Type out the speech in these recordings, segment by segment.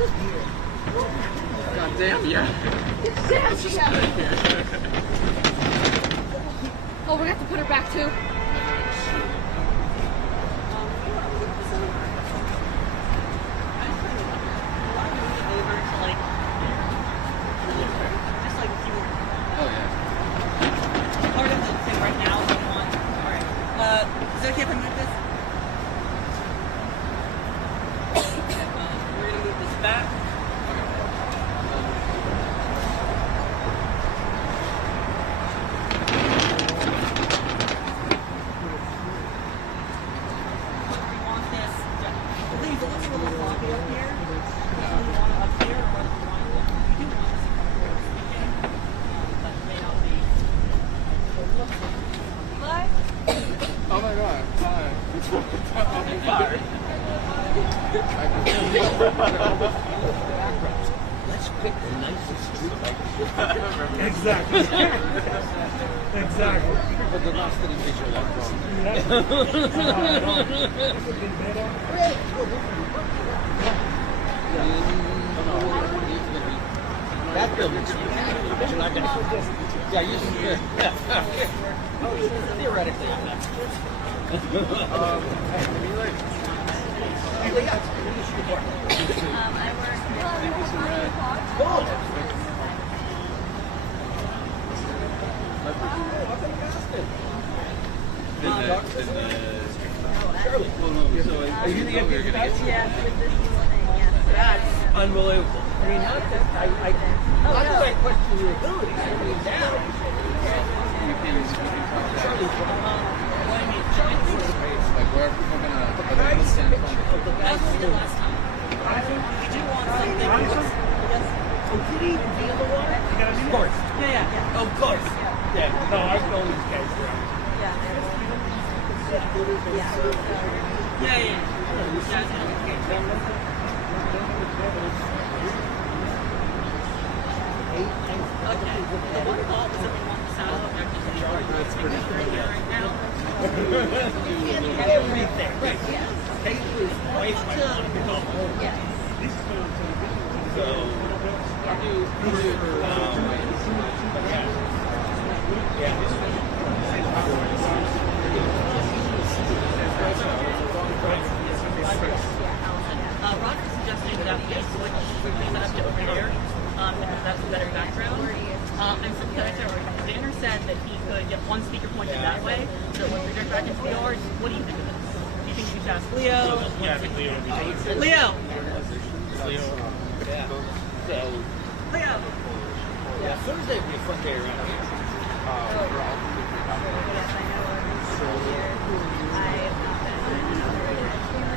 God damn, yeah. Let's just put it here. Oh, we're gonna have to put her back too. Oh, yeah. Part of the thing right now is on. Alright. Is it okay if I move this? We're gonna move this back. We want this. Please, it looks a little floppy up here. Do we want it up here or what do we want it? We do want this to come forward speaking. But it may not be. Oh my god. Hi. I'm sorry. Let's pick the nicest street light. Exactly. Exactly. But the last thing is your light wrong. That building's but you're not gonna. Yeah, you should. Theoretically, I'm not. Shirley. Well, no, so Are you gonna get we're gonna get some. That's unbelievable. I mean, not that I question your ability. I mean, down. You can talk Charlie, that. Like, where are people gonna stand from? That's what we did last time. We do want something that looks. Oh, did he even deal the water? Of course. Yeah. Of course. Yeah. No, I've known these guys around. Yeah. Okay. The one thought was that we want the saddle effect to be That's pretty cool. right now. Everything. Right. Taste is way my money. So, Roger suggesting that we switch that up to over here. Because that's a better background. And so Danner said that he could get one speaker pointed that way, so once we get back into the yards, what do you think of this? Do you think we should ask Leo? Yeah, I think Leo would be great. Leo! yeah. So, Leo! yeah, Thursday would be a fun day around here.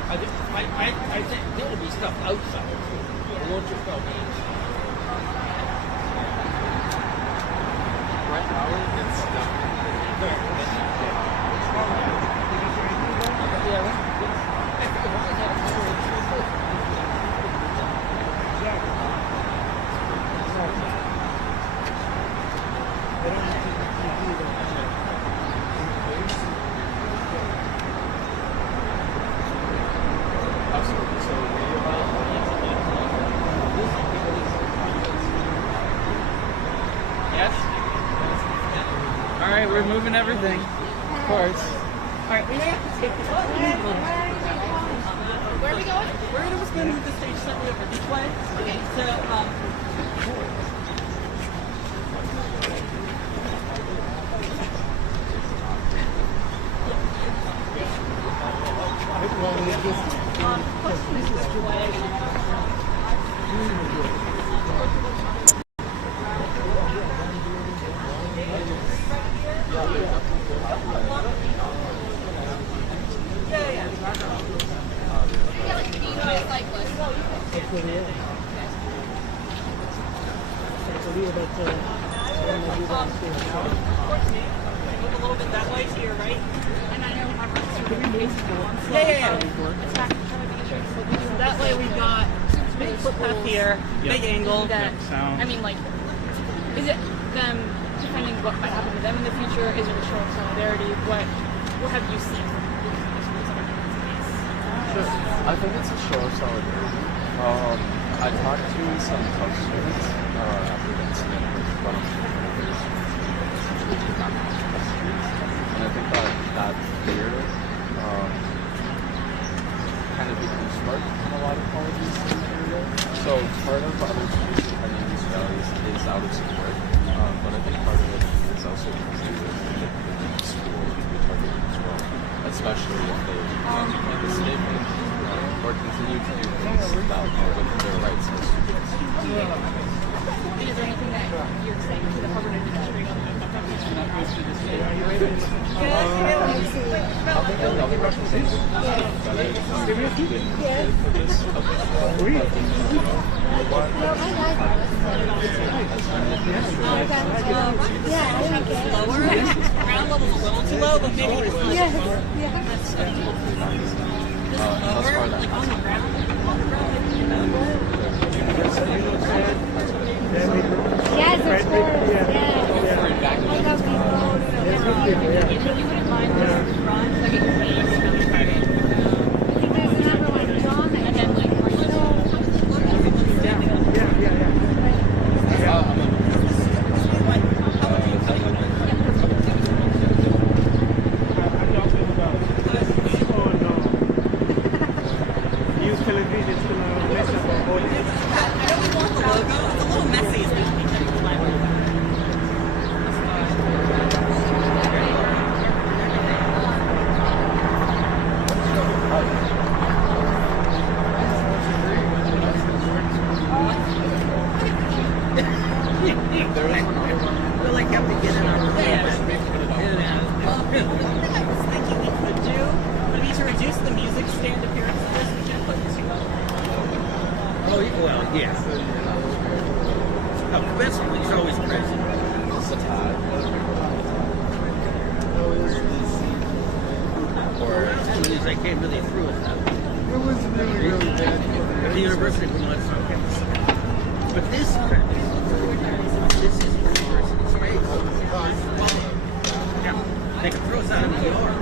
I think there will be stuff outside too. It won't just all be inside. Right now, it's Alright, we're moving everything. Of course. Alright, we may have to take this one. Where are we going? We're just going to move the stage slightly over this way. Okay. So, question is which way? Move a little bit that way to your right. And I know my roots are facing the one. Yeah. It's back in front of the entrance. So that way we've got big footpath here, big angle. That, sound. I mean, like, is it them defending what might happen to them in the future? Is it a show of solidarity? What have you seen from this? I think it's a show of solidarity. I talked to some club students after the incident with one of the essentially did not cross the streets. And I think that fear kind of becomes sparked in a lot of colleges in the area. So part of other students attending these rallies is out of support, but I think part of it is also because they were in the school to be targeted as well, especially if they make a statement or continue to do things that are within their rights as students. Is there anything that you're saying to the Harvard administration about this? Ground level's a little too low, but maybe it's Thus far, that hasn't Yes, of course. Yes. I love people. You wouldn't mind just run, like at your pace, really private. I think there's another one, John. And then like We'll like have to get in our I was thinking we could do would be to reduce the music stand appearances. We can put two. Oh, well, yes. No, conventionally, it's always crazy. Or actually, they came really through with that. It was really bad. At the university, we let some campus. But this is university space. Yeah, they can throw us out of the yard.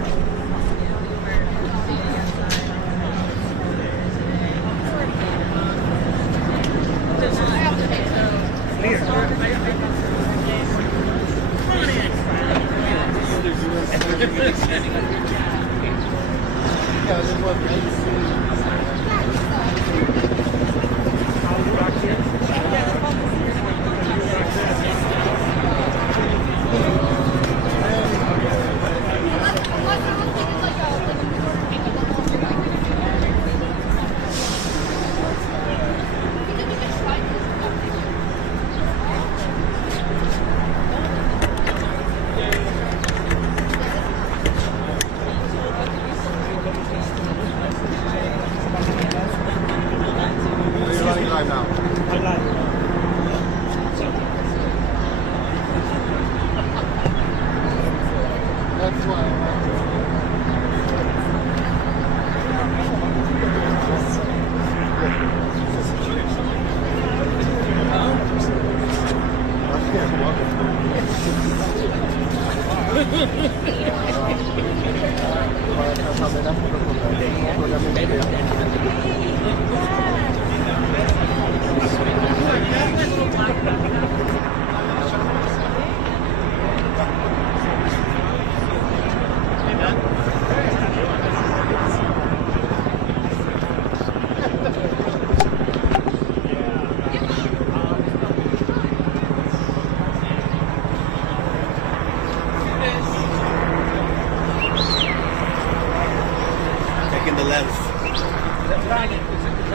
Taking the left.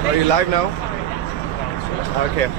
Are you live now? Okay.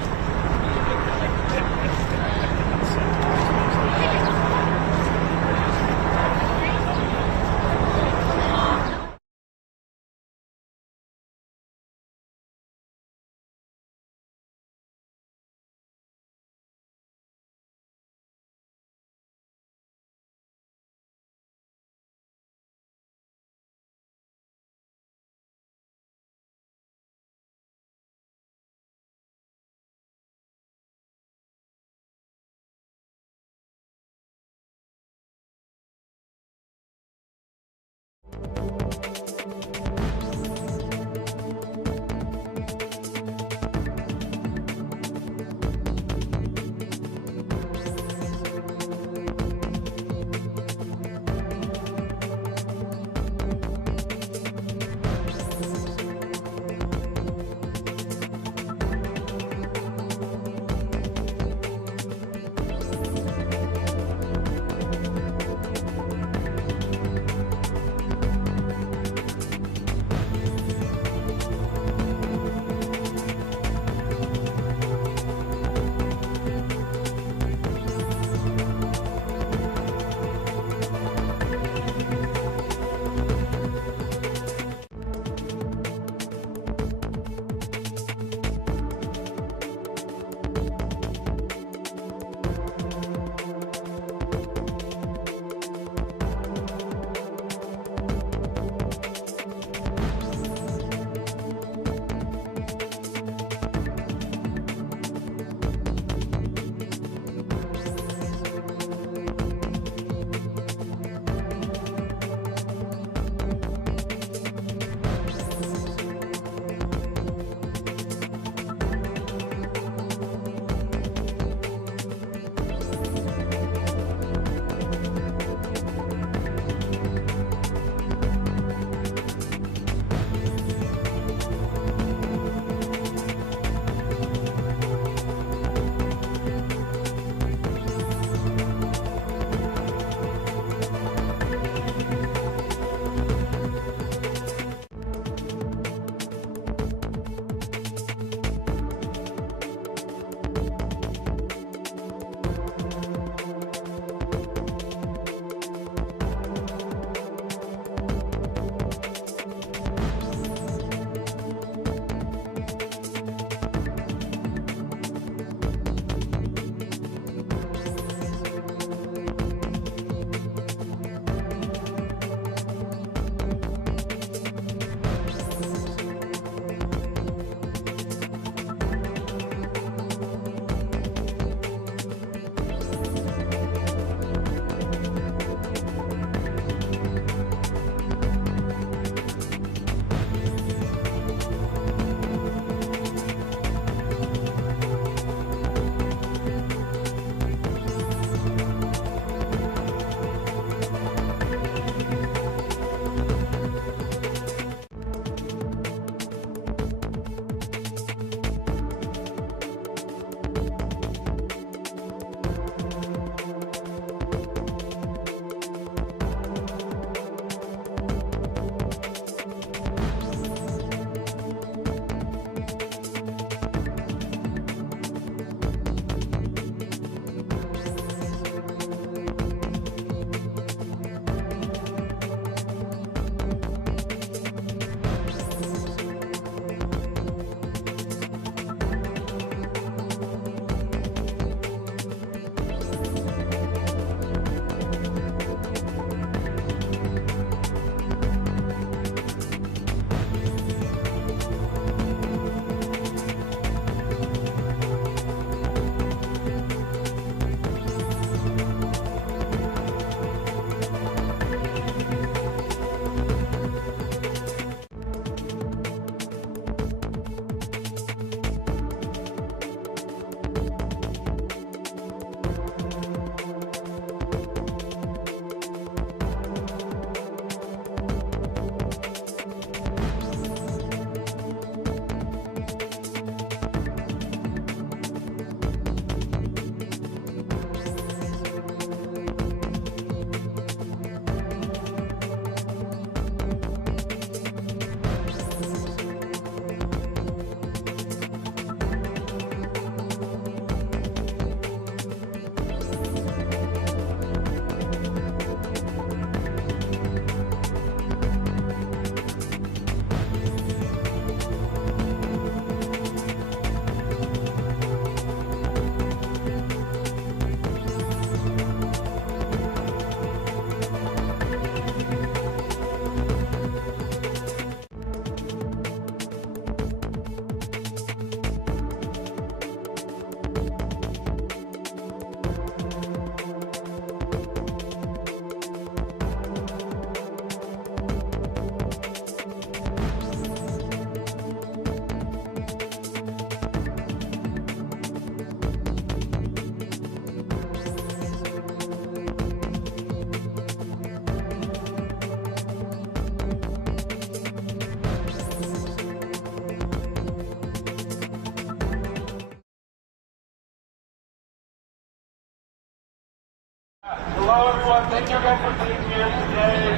Hello everyone, thank you again for being here today.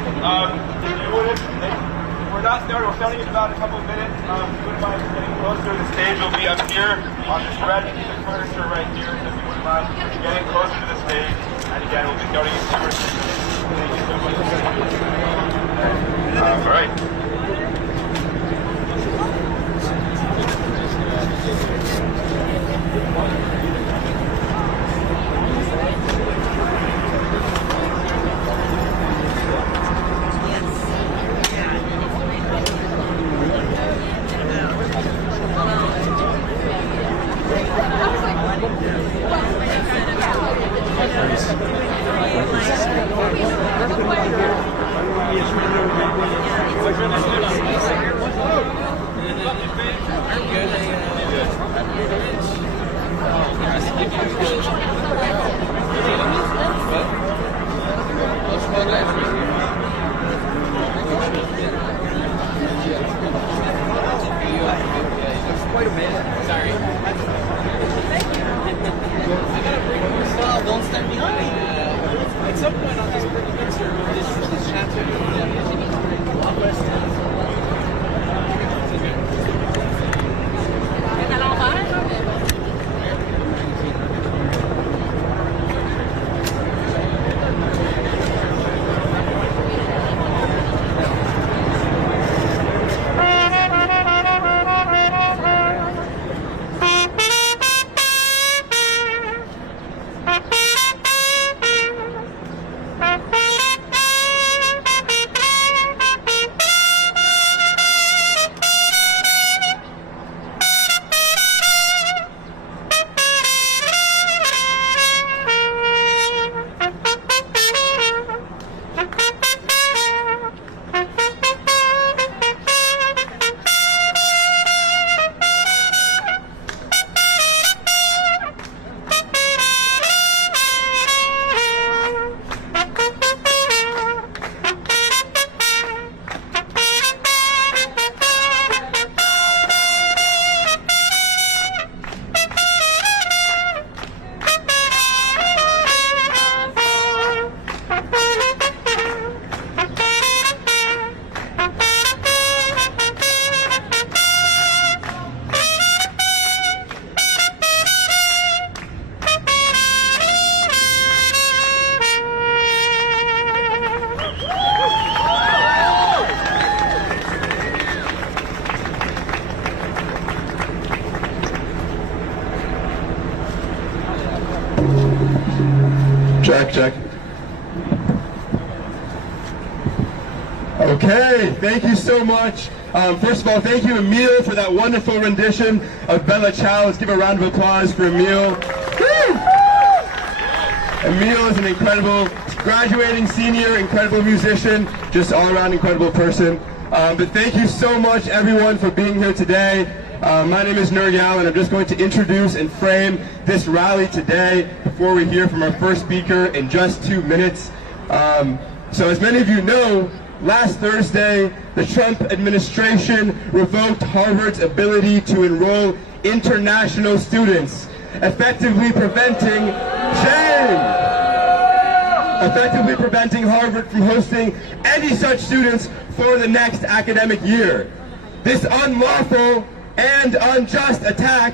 We're not starting, we're starting in about a couple of minutes. If you wouldn't mind getting closer, the stage will be up here on this red piece of furniture right here. So if you wouldn't mind getting closer to the stage. And again, we'll be starting in 2 or 3 minutes. Thank you so much. All right. Don't stand behind me. At some point on this picture, this chapter. Check. Okay, thank you so much. First of all, thank you, Emile, for that wonderful rendition of Bella Ciao. Let's give a round of applause for Emile. Woo! Emile is an incredible graduating senior, incredible musician, just all-around incredible person. But thank you so much, everyone, for being here today. My name is Nurgal, and I'm just going to introduce and frame this rally today before we hear from our first speaker in just 2 minutes. So as many of you know, last Thursday, the Trump administration revoked Harvard's ability to enroll international students, effectively preventing Harvard from hosting any such students for the next academic year. This unlawful and unjust attack,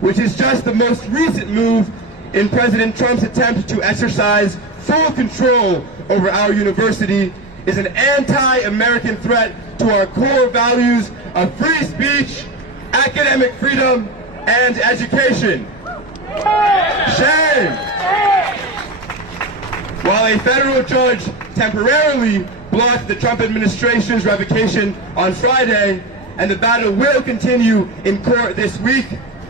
which is just the most recent move in President Trump's attempt to exercise full control over our university, is an anti-American threat to our core values of free speech, academic freedom, and education. Shame! While a federal judge temporarily blocked the Trump administration's revocation on Friday, and the battle will continue in court this week,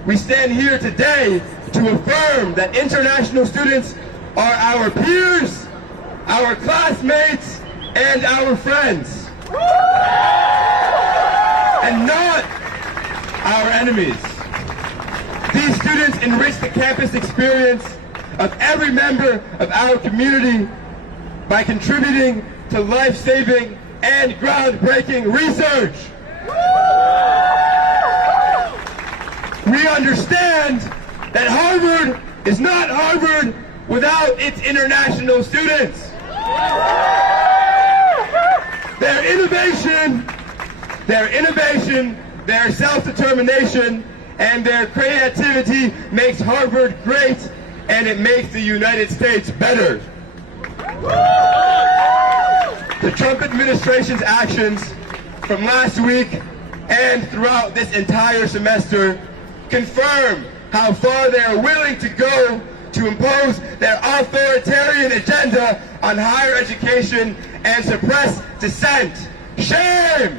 we stand here today to affirm that international students are our peers, our classmates, and our friends, and not our enemies. These students enrich the campus experience of every member of our community by contributing to life-saving and groundbreaking research. We understand that Harvard is not Harvard without its international students. Their innovation, their self-determination, and their creativity makes Harvard great, and it makes the United States better. The Trump administration's actions from last week and throughout this entire semester confirm how far they are willing to go to impose their authoritarian agenda on higher education and suppress dissent. Shame!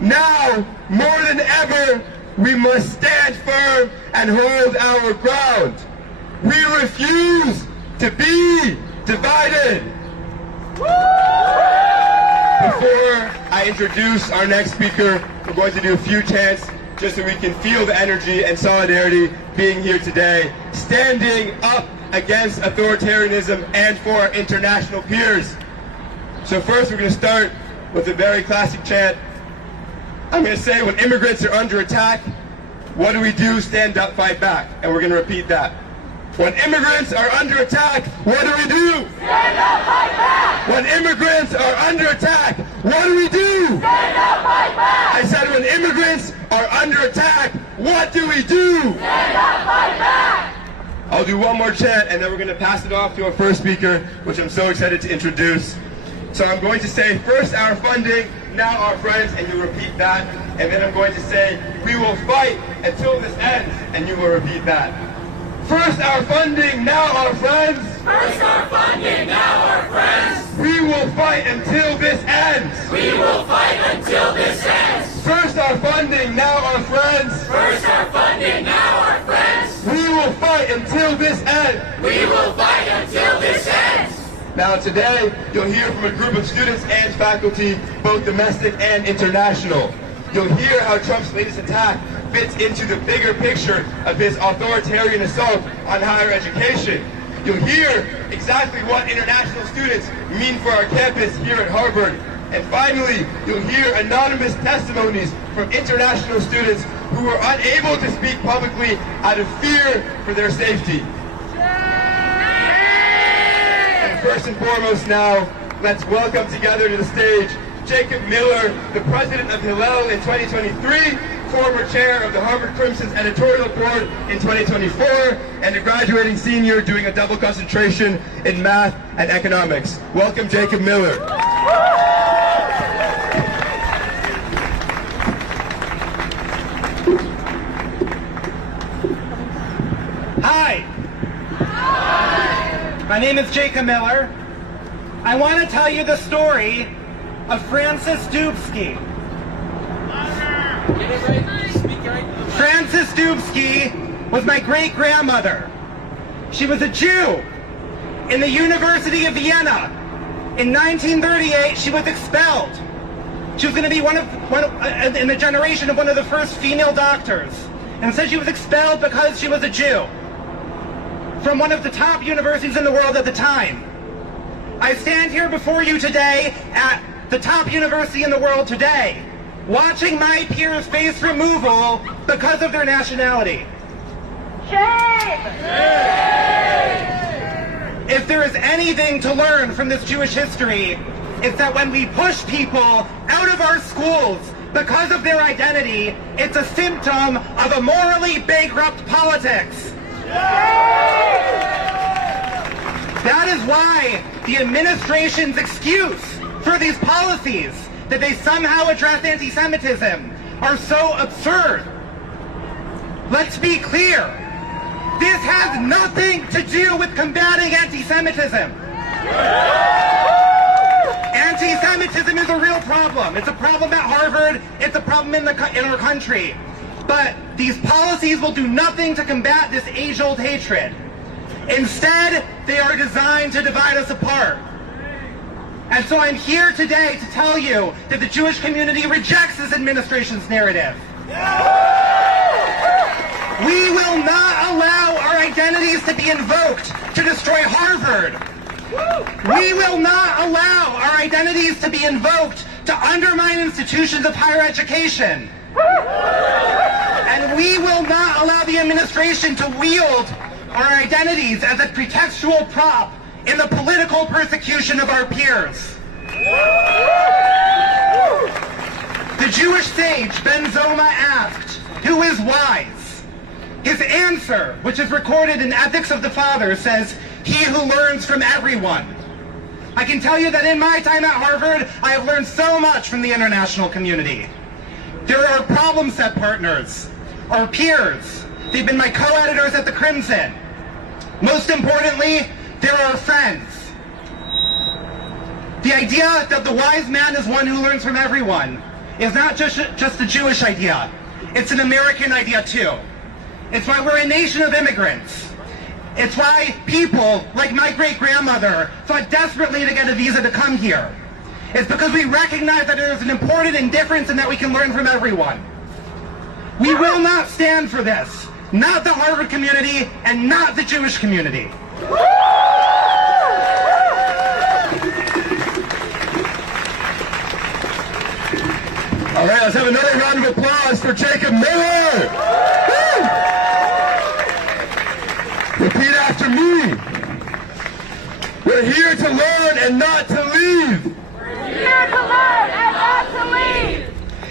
Now, more than ever, we must stand firm and hold our ground. We refuse to be divided. Before I introduce our next speaker, we're going to do a few chants just so we can feel the energy and solidarity being here today, standing up against authoritarianism and for our international peers. So first, we're going to start with a very classic chant. I'm going to say, when immigrants are under attack, what do we do? Stand up, fight back. And we're going to repeat that. When immigrants are under attack, what do we do? Stand up, fight back! When immigrants are under attack, what do we do? Stand up, fight back! I said, when immigrants are under attack, what do we do? Stand up, fight back! I'll do one more chant, and then we're going to pass it off to our first speaker, which I'm so excited to introduce. So I'm going to say, first our funding, now our friends, and you repeat that. And then I'm going to say, we will fight until this ends, and you will repeat that. First our funding, now our friends. First our funding, now our friends. We will fight until this ends. We will fight until this ends. First our funding, now our friends. First our funding, now our friends. We will fight until this ends. We will fight until this ends. Now today, you'll hear from a group of students and faculty, both domestic and international. You'll hear how Trump's latest attack fits into the bigger picture of his authoritarian assault on higher education. You'll hear exactly what international students mean for our campus here at Harvard. And finally, you'll hear anonymous testimonies from international students who were unable to speak publicly out of fear for their safety. And first and foremost now, let's welcome together to the stage Jacob Miller, the president of Hillel in 2023, former chair of the Harvard Crimson's editorial board in 2024, and a graduating senior doing a double concentration in math and economics. Welcome, Jacob Miller. Hi. Hi. My name is Jacob Miller. I want to tell you the story of Frances Dubsky. Frances Dubsky was my great-grandmother. She was a Jew in the University of Vienna. In 1938, she was expelled. She was going to be in the generation of one of the first female doctors. And instead, she was expelled because she was a Jew from one of the top universities in the world at the time. I stand here before you today at the top university in the world today, watching my peers face removal because of their nationality. Shame! If there is anything to learn from this Jewish history, it's that when we push people out of our schools because of their identity, it's a symptom of a morally bankrupt politics. That is why the administration's excuse for these policies, that they somehow address anti-Semitism, are so absurd. Let's be clear. This has nothing to do with combating anti-Semitism. Anti-Semitism is a real problem. It's a problem at Harvard. It's a problem in our country. But these policies will do nothing to combat this age-old hatred. Instead, they are designed to divide us apart. And so I'm here today to tell you that the Jewish community rejects this administration's narrative. We will not allow our identities to be invoked to destroy Harvard. We will not allow our identities to be invoked to undermine institutions of higher education. And we will not allow the administration to wield our identities as a pretextual prop in the political persecution of our peers. The Jewish sage Ben Zoma asked, "Who is wise?" His answer, which is recorded in Ethics of the Fathers, says, "He who learns from everyone." I can tell you that in my time at Harvard, I have learned so much from the international community. There are problem set partners, our peers. They've been my co-editors at the Crimson. Most importantly, there are friends. The idea that the wise man is one who learns from everyone is not just a Jewish idea. It's an American idea too. It's why we're a nation of immigrants. It's why people, like my great-grandmother, fought desperately to get a visa to come here. It's because we recognize that there is an important difference and that we can learn from everyone. We will not stand for this. Not the Harvard community and not the Jewish community. All right, let's have another round of applause for Jacob Miller. Woo! Repeat after me. We're here to learn and not to leave. We're here to learn and not to leave.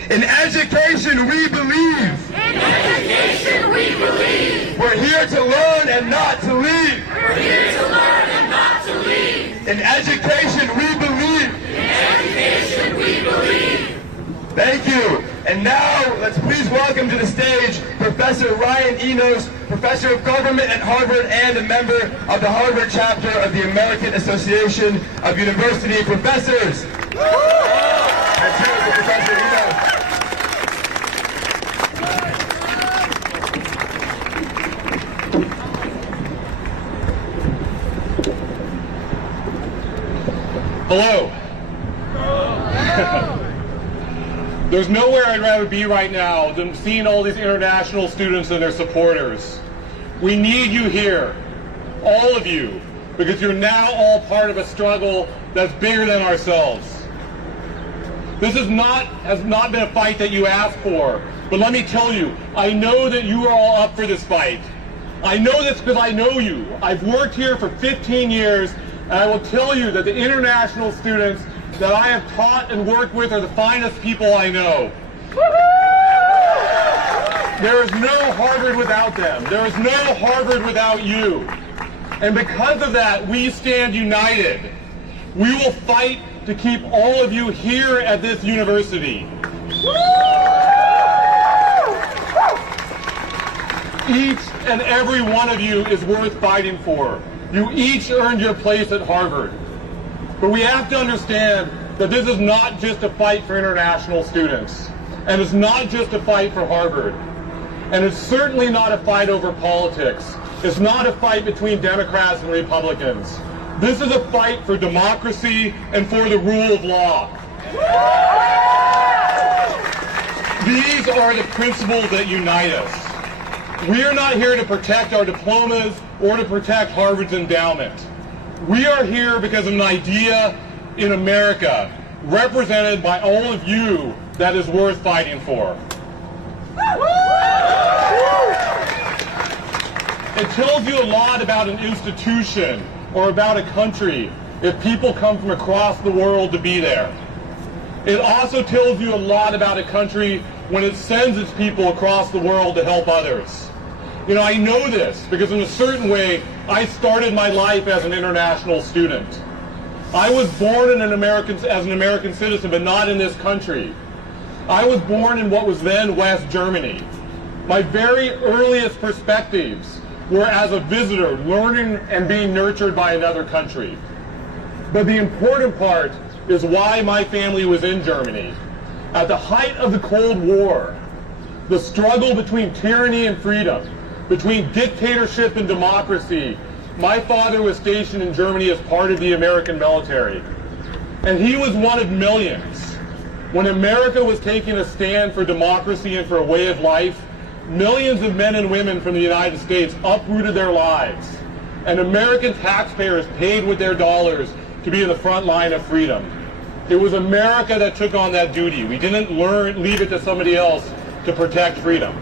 In education, we believe. In education, we believe. We're here to learn and not to leave. We're here to learn and not to leave. In education, we believe. In education, we believe. Thank you. And now, let's please welcome to the stage Professor Ryan Enos, Professor of Government at Harvard and a member of the Harvard chapter of the American Association of University Professors. Let's hear it for Professor Enos. Hello. There's nowhere I'd rather be right now than seeing all these international students and their supporters. We need you here, all of you, because you're now all part of a struggle that's bigger than ourselves. This has not been a fight that you asked for, but let me tell you, I know that you are all up for this fight. I know this because I know you. I've worked here for 15 years, and I will tell you that the international students that I have taught and worked with are the finest people I know. There is no Harvard without them. There is no Harvard without you. And because of that, we stand united. We will fight to keep all of you here at this university. Each and every one of you is worth fighting for. You each earned your place at Harvard. But we have to understand that this is not just a fight for international students. And it's not just a fight for Harvard. And it's certainly not a fight over politics. It's not a fight between Democrats and Republicans. This is a fight for democracy and for the rule of law. These are the principles that unite us. We are not here to protect our diplomas or to protect Harvard's endowment. We are here because of an idea in America, represented by all of you, that is worth fighting for. It tells you a lot about an institution or about a country if people come from across the world to be there. It also tells you a lot about a country when it sends its people across the world to help others. You know, I know this because in a certain way, I started my life as an international student. I was born as an American citizen, but not in this country. I was born in what was then West Germany. My very earliest perspectives were as a visitor, learning and being nurtured by another country. But the important part is why my family was in Germany. At the height of the Cold War, the struggle between tyranny and freedom, between dictatorship and democracy, my father was stationed in Germany as part of the American military. And he was one of millions. When America was taking a stand for democracy and for a way of life, millions of men and women from the United States uprooted their lives. And American taxpayers paid with their dollars to be in the front line of freedom. It was America that took on that duty. We didn't leave it to somebody else to protect freedom.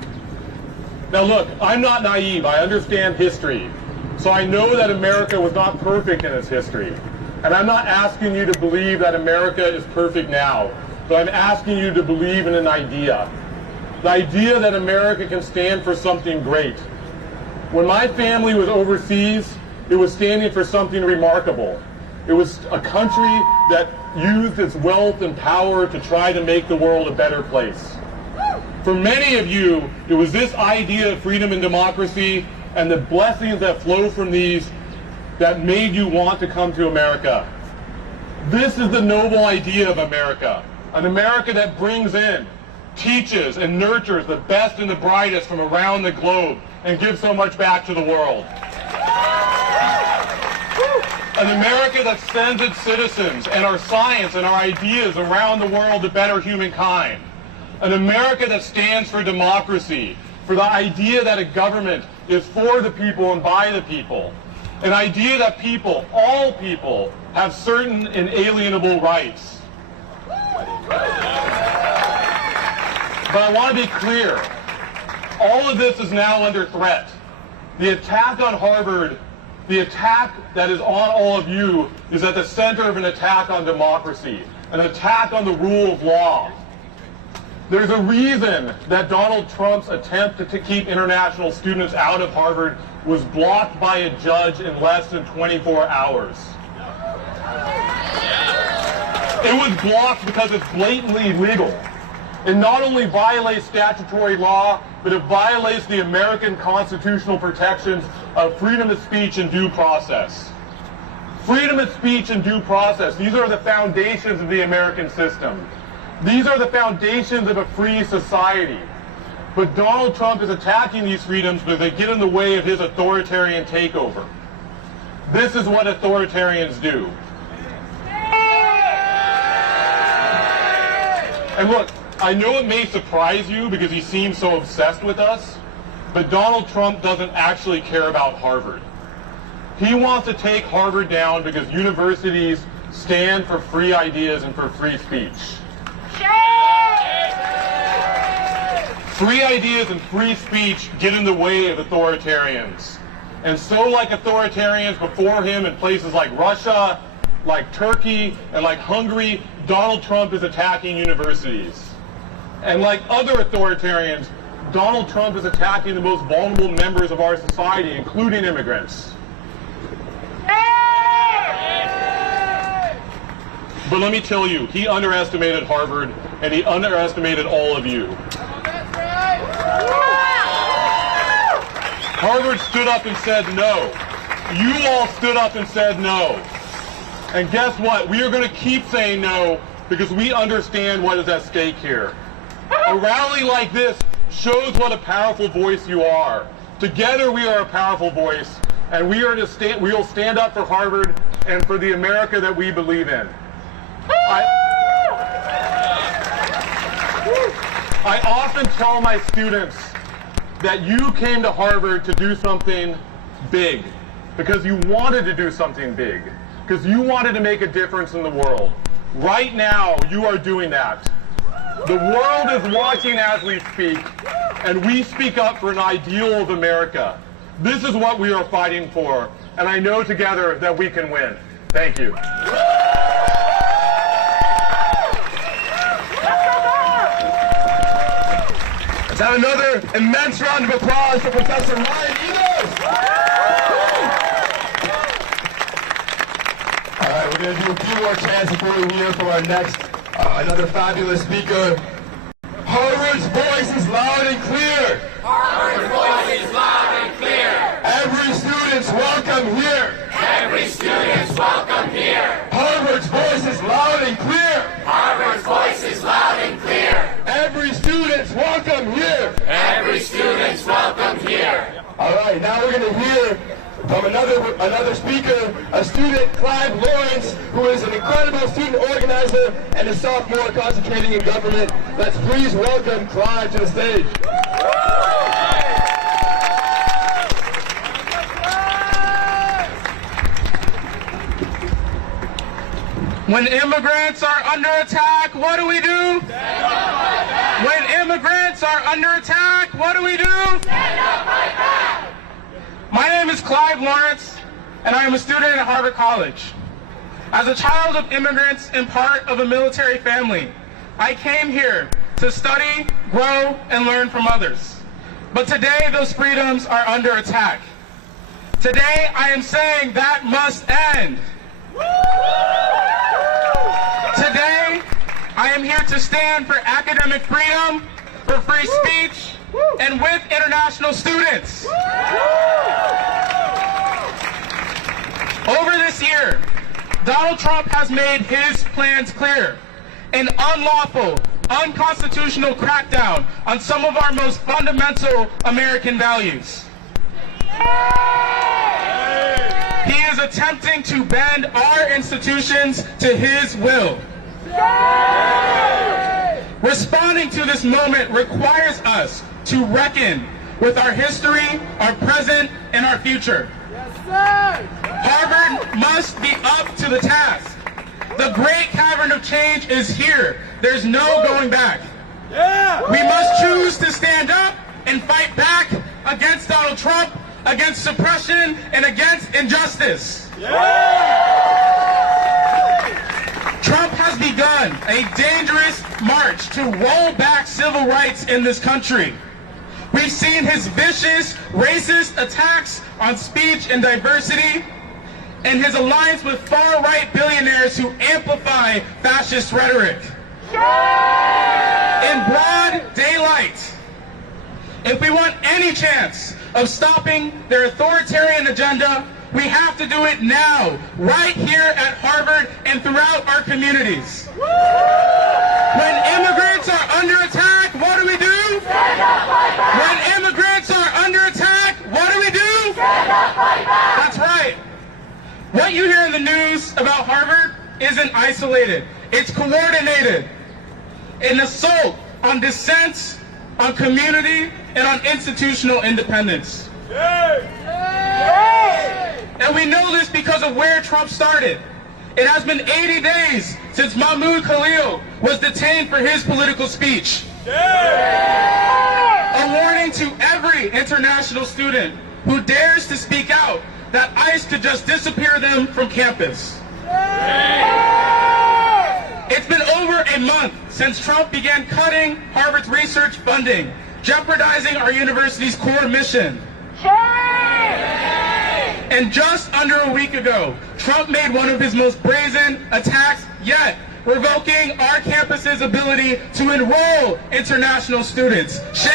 Now look, I'm not naive. I understand history. So I know that America was not perfect in its history. And I'm not asking you to believe that America is perfect now, but I'm asking you to believe in an idea. The idea that America can stand for something great. When my family was overseas, it was standing for something remarkable. It was a country that used its wealth and power to try to make the world a better place. For many of you, it was this idea of freedom and democracy and the blessings that flow from these that made you want to come to America. This is the noble idea of America, an America that brings in, teaches, and nurtures the best and the brightest from around the globe and gives so much back to the world. An America that sends its citizens and our science and our ideas around the world to better humankind. An America that stands for democracy, for the idea that a government is for the people and by the people. An idea that people, all people, have certain inalienable rights. But I want to be clear. All of this is now under threat. The attack on Harvard, the attack that is on all of you, is at the center of an attack on democracy, an attack on the rule of law. There's a reason that Donald Trump's attempt to keep international students out of Harvard was blocked by a judge in less than 24 hours. It was blocked because it's blatantly illegal. It not only violates statutory law, but it violates the American constitutional protections of freedom of speech and due process. Freedom of speech and due process, these are the foundations of the American system. These are the foundations of a free society. But Donald Trump is attacking these freedoms because they get in the way of his authoritarian takeover. This is what authoritarians do. And look, I know it may surprise you because he seems so obsessed with us, but Donald Trump doesn't actually care about Harvard. He wants to take Harvard down because universities stand for free ideas and for free speech. Free ideas and free speech get in the way of authoritarians. And so like authoritarians before him in places like Russia, like Turkey, and like Hungary, Donald Trump is attacking universities. And like other authoritarians, Donald Trump is attacking the most vulnerable members of our society, including immigrants. But let me tell you, he underestimated Harvard, and he underestimated all of you. Harvard stood up and said no. You all stood up and said no. And guess what? We are going to keep saying no because we understand what is at stake here. A rally like this shows what a powerful voice you are. Together we are a powerful voice, and we will stand up for Harvard and for the America that we believe in. I often tell my students that you came to Harvard to do something big, because you wanted to do something big, because you wanted to make a difference in the world. Right now, you are doing that. The world is watching as we speak, and we speak up for an ideal of America. This is what we are fighting for, and I know together that we can win. Thank you. Let's have another immense round of applause for Professor Ryan Eagles. All right, we're going to do a few more chants before we hear from our next, another fabulous speaker. Harvard's voice is loud and clear. Harvard's voice is loud and clear. Every student's welcome here. Every student's welcome here. Harvard's voice is loud and clear. Harvard's voice is loud and clear. Every student's welcome here. Every student's welcome here. All right, now we're going to hear from another speaker, a student, Clive Lawrence, who is an incredible student organizer and a sophomore concentrating in government. Let's please welcome Clive to the stage. When immigrants are under attack, what do we do? When immigrants are under attack, what do we do? Stand up, fight back. My name is Clyde Lawrence, and I am a student at Harvard College. As a child of immigrants and part of a military family, I came here to study, grow, and learn from others. But today, those freedoms are under attack. Today, I am saying that must end. Today, I am here to stand for academic freedom, for free speech, and with international students. Over this year, Donald Trump has made his plans clear. An unlawful, unconstitutional crackdown on some of our most fundamental American values. He is attempting to bend our institutions to his will. Responding to this moment requires us to reckon with our history, our present, and our future. Harvard must be up to the task. The great cavern of change is here. There's no going back. We must choose to stand up and fight back against Donald Trump, against suppression, and against injustice. Trump has begun a dangerous march to roll back civil rights in this country. We've seen his vicious, racist attacks on speech and diversity, and his alliance with far-right billionaires who amplify fascist rhetoric. In broad daylight, if we want any chance of stopping their authoritarian agenda, we have to do it now, right here at Harvard and throughout our communities. When immigrants are under attack, what do we do? Stand up, fight back. When immigrants are under attack, what do we do? Stand up, fight back. That's right. What you hear in the news about Harvard isn't isolated. It's coordinated. An assault on dissent, on community, and on institutional independence. And we know this because of where Trump started. It has been 80 days since Mahmoud Khalil was detained for his political speech. A warning to every international student who dares to speak out that ICE could just disappear them from campus. It's been over a month since Trump began cutting Harvard's research funding, jeopardizing our university's core mission. And just under a week ago, Trump made one of his most brazen attacks yet, revoking our campus's ability to enroll international students. Shame!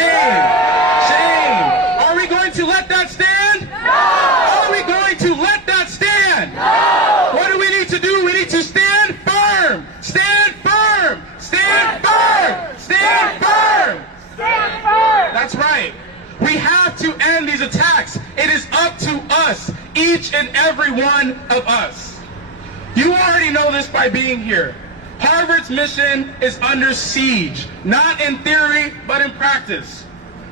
Shame! Are we going to let that stand? No! Are we going to let that stand? No! What do we need to do? We need to stand firm! Stand firm! Stand firm! Stand firm! Stand firm! That's right. We have to end these attacks. It is up to us, each and every one of us. You already know this by being here. Harvard's mission is under siege, not in theory, but in practice.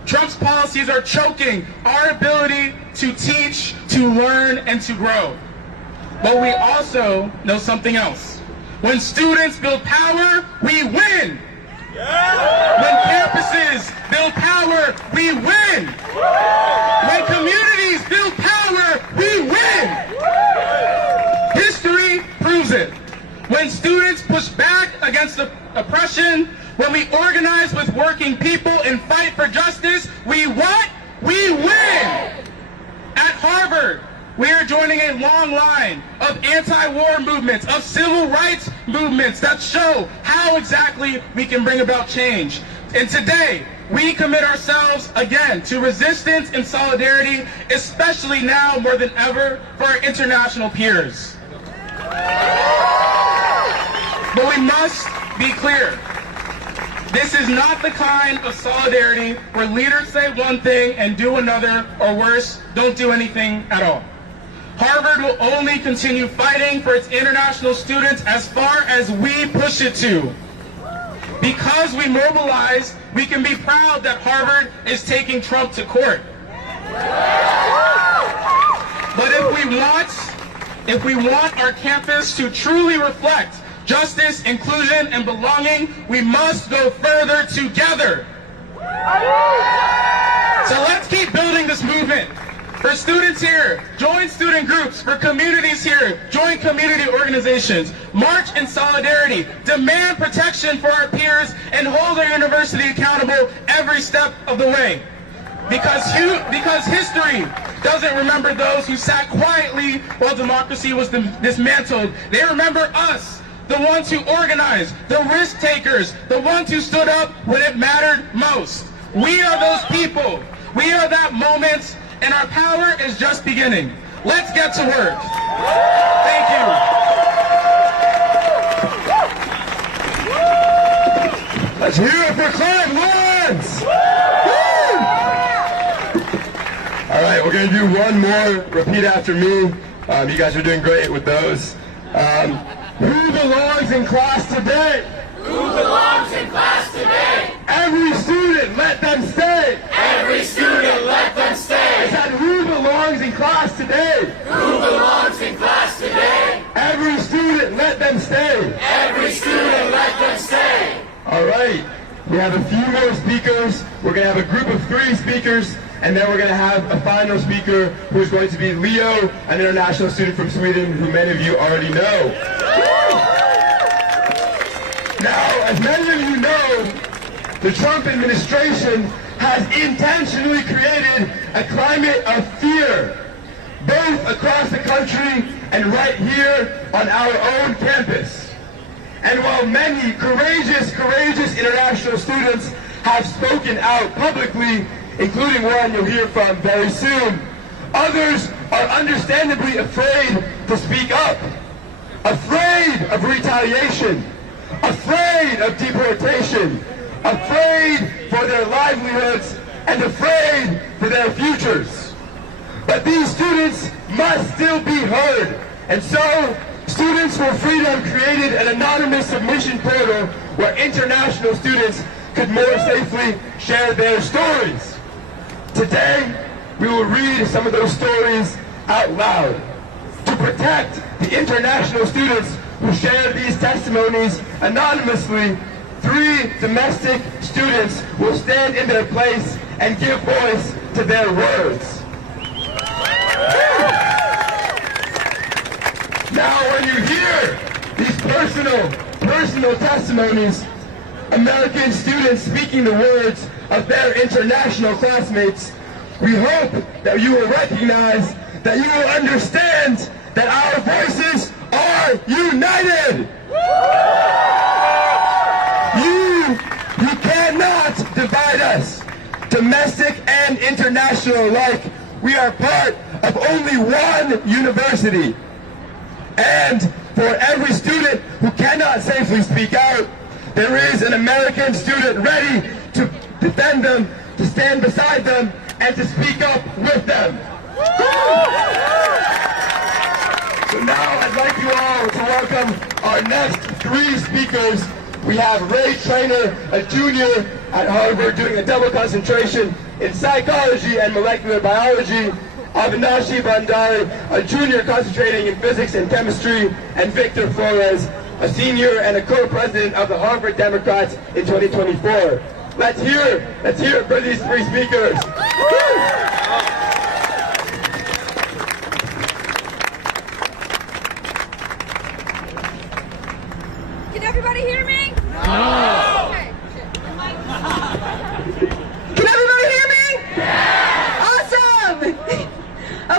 Trump's policies are choking our ability to teach, to learn, and to grow. But we also know something else. When students build power, we win. When campuses build power, we win. When communities build power, we win. History proves it. When students push back against oppression, when we organize with working people and fight for justice, we what? We win. At Harvard, we are joining a long line of anti-war movements, of civil rights movements that show how exactly we can bring about change. And today, we commit ourselves again to resistance and solidarity, especially now more than ever for our international peers. But we must be clear. This is not the kind of solidarity where leaders say one thing and do another, or worse, don't do anything at all. Harvard will only continue fighting for its international students as far as we push it to. Because we mobilize, we can be proud that Harvard is taking Trump to court. But if we want our campus to truly reflect justice, inclusion, and belonging, we must go further together. So let's keep building this movement. For students here, join student groups. For communities here, join community organizations. March in solidarity. Demand protection for our peers and hold our university accountable every step of the way. Because history doesn't remember those who sat quietly while democracy was dismantled. They remember us, the ones who organized, the risk takers, the ones who stood up when it mattered most. We are those people. We are that moment, and our power is just beginning. Let's get to work. Thank you. Let's hear it for Clive Lawrence. All right, we're going to do one more. Repeat after me. You guys are doing great with those. Who belongs in class today? Who belongs in class today? Every student, let them stay. Every student, let them stay. I said, who belongs in class today? Who belongs in class today? Every student, let them stay. Every student, let them stay. All right, we have a few more speakers. We're going to have a group of 3 speakers, and then we're going to have a final speaker who is going to be Leo, an international student from Sweden, who many of you already know. Now, as many of you know, the Trump administration has intentionally created a climate of fear, both across the country and right here on our own campus. And while many courageous international students have spoken out publicly, including one you'll hear from very soon, others are understandably afraid to speak up, afraid of retaliation, afraid of deportation, afraid for their livelihoods, and afraid for their futures. But these students must still be heard, and so Students for Freedom created an anonymous submission portal where international students could more safely share their stories. Today, we will read some of those stories out loud. To protect the international students who share these testimonies anonymously, 3 domestic students will stand in their place and give voice to their words. Now, when you hear these personal testimonies, American students speaking the words of their international classmates, we hope that you will recognize, that you will understand that our voices are united. You cannot divide us, domestic and international alike. We are part of only one university. And for every student who cannot safely speak out, there is an American student ready to defend them, to stand beside them, and to speak up with them. So now I'd like you all to welcome our next 3 speakers. We have Ray Trainer, a junior at Harvard doing a double concentration in psychology and molecular biology, Avinashi Bandari, a junior concentrating in physics and chemistry, and Victor Flores, a senior and a co-president of the Harvard Democrats in 2024. Let's hear it for these 3 speakers. Can everybody hear me? No. Okay. Can everybody hear me? Yeah. Awesome.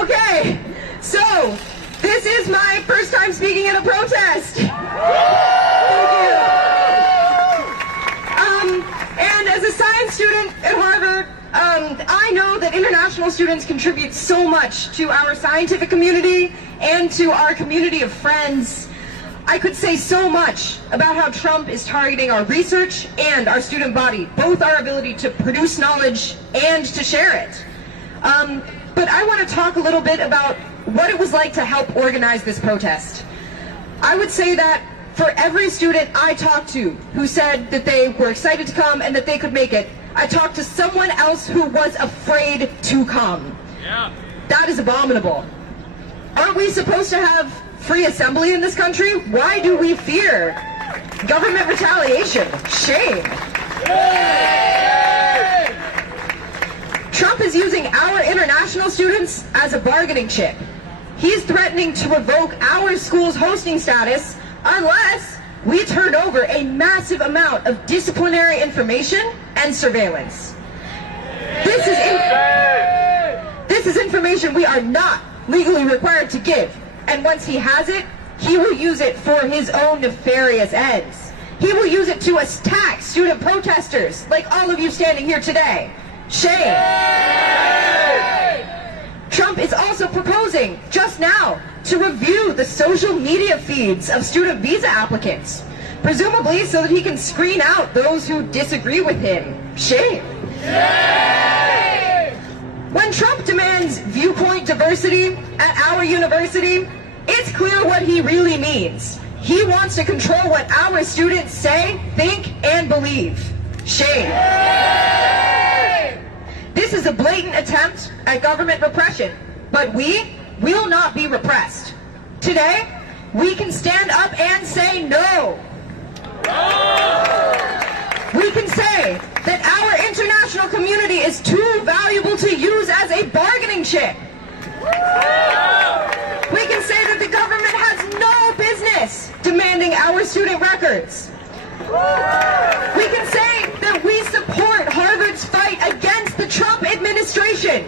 Okay. So, this is my first time speaking at a protest. Thank you. And as a science student at Harvard, I know that international students contribute so much to our scientific community and to our community of friends. I could say so much about how Trump is targeting our research and our student body, both our ability to produce knowledge and to share it. But I want to talk a little bit about what it was like to help organize this protest. I would say that for every student I talked to who said that they were excited to come and that they could make it, I talked to someone else who was afraid to come. Yeah. That is abominable. Aren't we supposed to have free assembly in this country? Why do we fear government retaliation? Shame. Trump is is using our international students as a bargaining chip. He's threatening to revoke our school's hosting status unless we turn over a massive amount of disciplinary information and surveillance. This is information we are not legally required to give, and once he has it, he will use it for his own nefarious ends. He will use it to attack student protesters like all of you standing here today. Shame! Trump is also proposing, just now, to review the social media feeds of student visa applicants, presumably so that he can screen out those who disagree with him. Shame! When Trump demands viewpoint diversity at our university, it's clear what he really means. He wants to control what our students say, think, and believe. Shame! This is a blatant attempt at government repression, but we will not be repressed. Today, we can stand up and say no. We can say that our international community is too valuable to use as a bargaining chip. We can say that the government has no business demanding our student records. We can say that we support Harvard's fight against the Trump administration.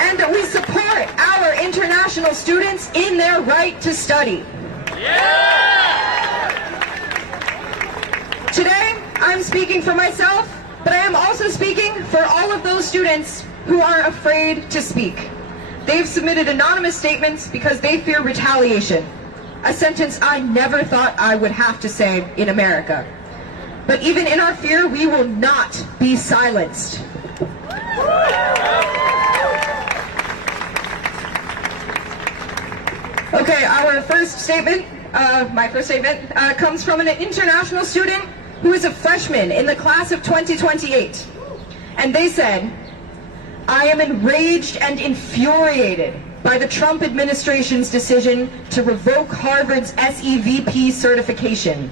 And that we support our international students in their right to study. Today, I'm speaking for myself, but I am also speaking for all of those students who are afraid to speak. They've submitted anonymous statements because they fear retaliation, a sentence I never thought I would have to say in America. But even in our fear, we will not be silenced. Okay, our first statement, my first statement, comes from an international student who is a freshman in the class of 2028. And they said, "I am enraged and infuriated by the Trump administration's decision to revoke Harvard's SEVP certification,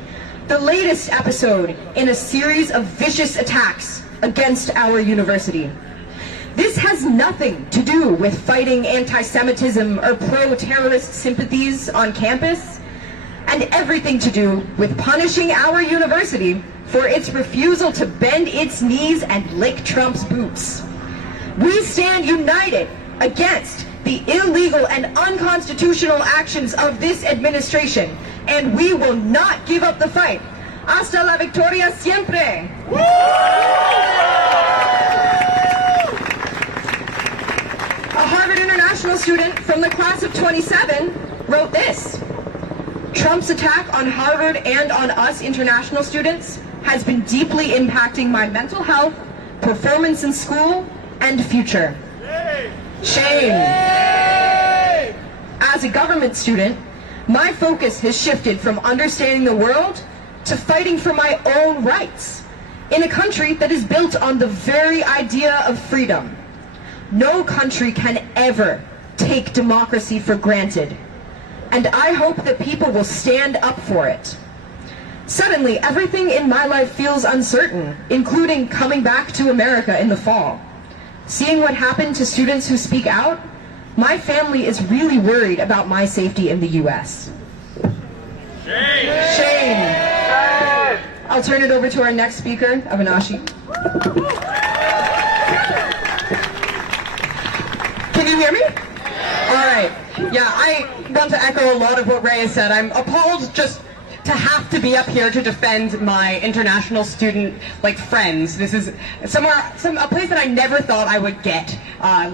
the latest episode in a series of vicious attacks against our university. This has nothing to do with fighting anti-Semitism or pro-terrorist sympathies on campus, and everything to do with punishing our university for its refusal to bend its knees and lick Trump's boots. We stand united against the illegal and unconstitutional actions of this administration, and we will not give up the fight. Hasta la victoria siempre." A Harvard International student from the class of 27 wrote this: "Trump's attack on Harvard and on us international students has been deeply impacting my mental health, performance in school, and future. Shame. As a government student, my focus has shifted from understanding the world to fighting for my own rights in a country that is built on the very idea of freedom. No country can ever take democracy for granted, and I hope that people will stand up for it. Suddenly, everything in my life feels uncertain, including coming back to America in the fall. Seeing what happened to students who speak out, my family is really worried about my safety in the U.S. Shame! Shame! I'll turn it over to our next speaker, Avinashi. Can you hear me? All right. Yeah, I want to echo a lot of what Ray has said. I'm appalled just to have to be up here to defend my international student, friends. This is a place that I never thought I would get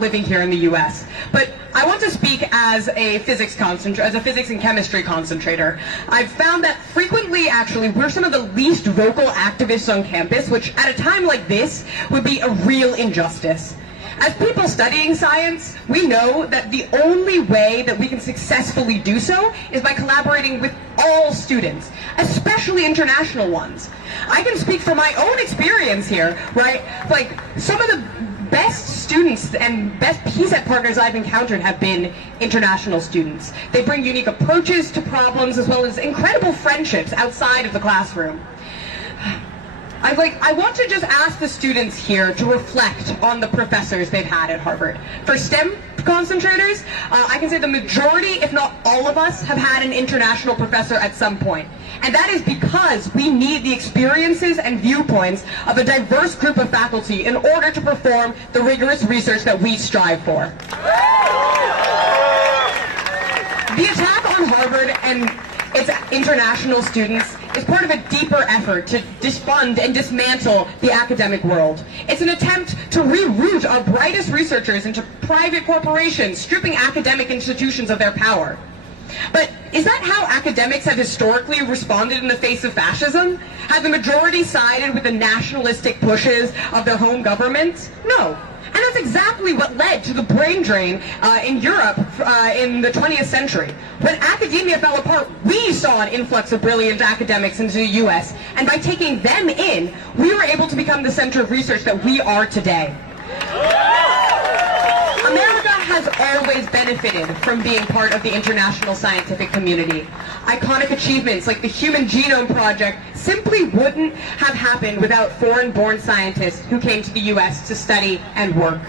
living here in the U.S. But I want to speak as a physics and chemistry concentrator. I've found that frequently, actually, we're some of the least vocal activists on campus, which at a time like this would be a real injustice. As people studying science, we know that the only way that we can successfully do so is by collaborating with all students, especially international ones. I can speak from my own experience here, right? Some of the best students and best PSET partners I've encountered have been international students. They bring unique approaches to problems as well as incredible friendships outside of the classroom. I want to just ask the students here to reflect on the professors they've had at Harvard. For STEM concentrators, I can say the majority, if not all of us, have had an international professor at some point. And that is because we need the experiences and viewpoints of a diverse group of faculty in order to perform the rigorous research that we strive for. The attack on Harvard and its international students is part of a deeper effort to defund and dismantle the academic world. It's an attempt to reroute our brightest researchers into private corporations, stripping academic institutions of their power. But is that how academics have historically responded in the face of fascism? Have the majority sided with the nationalistic pushes of their home governments? No. And that's exactly what led to the brain drain in Europe in the 20th century. When academia fell apart, we saw an influx of brilliant academics into the US, and by taking them in, we were able to become the center of research that we are today. America has always benefited from being part of the international scientific community. Iconic achievements like the Human Genome Project simply wouldn't have happened without foreign-born scientists who came to the US to study and work.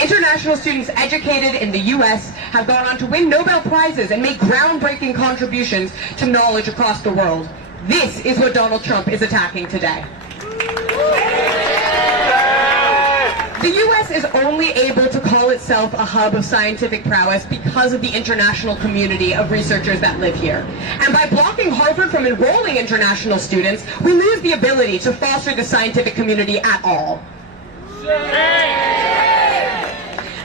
International students educated in the US have gone on to win Nobel Prizes and make groundbreaking contributions to knowledge across the world. This is what Donald Trump is attacking today. The U.S. is only able to call itself a hub of scientific prowess because of the international community of researchers that live here. And by blocking Harvard from enrolling international students, we lose the ability to foster the scientific community at all.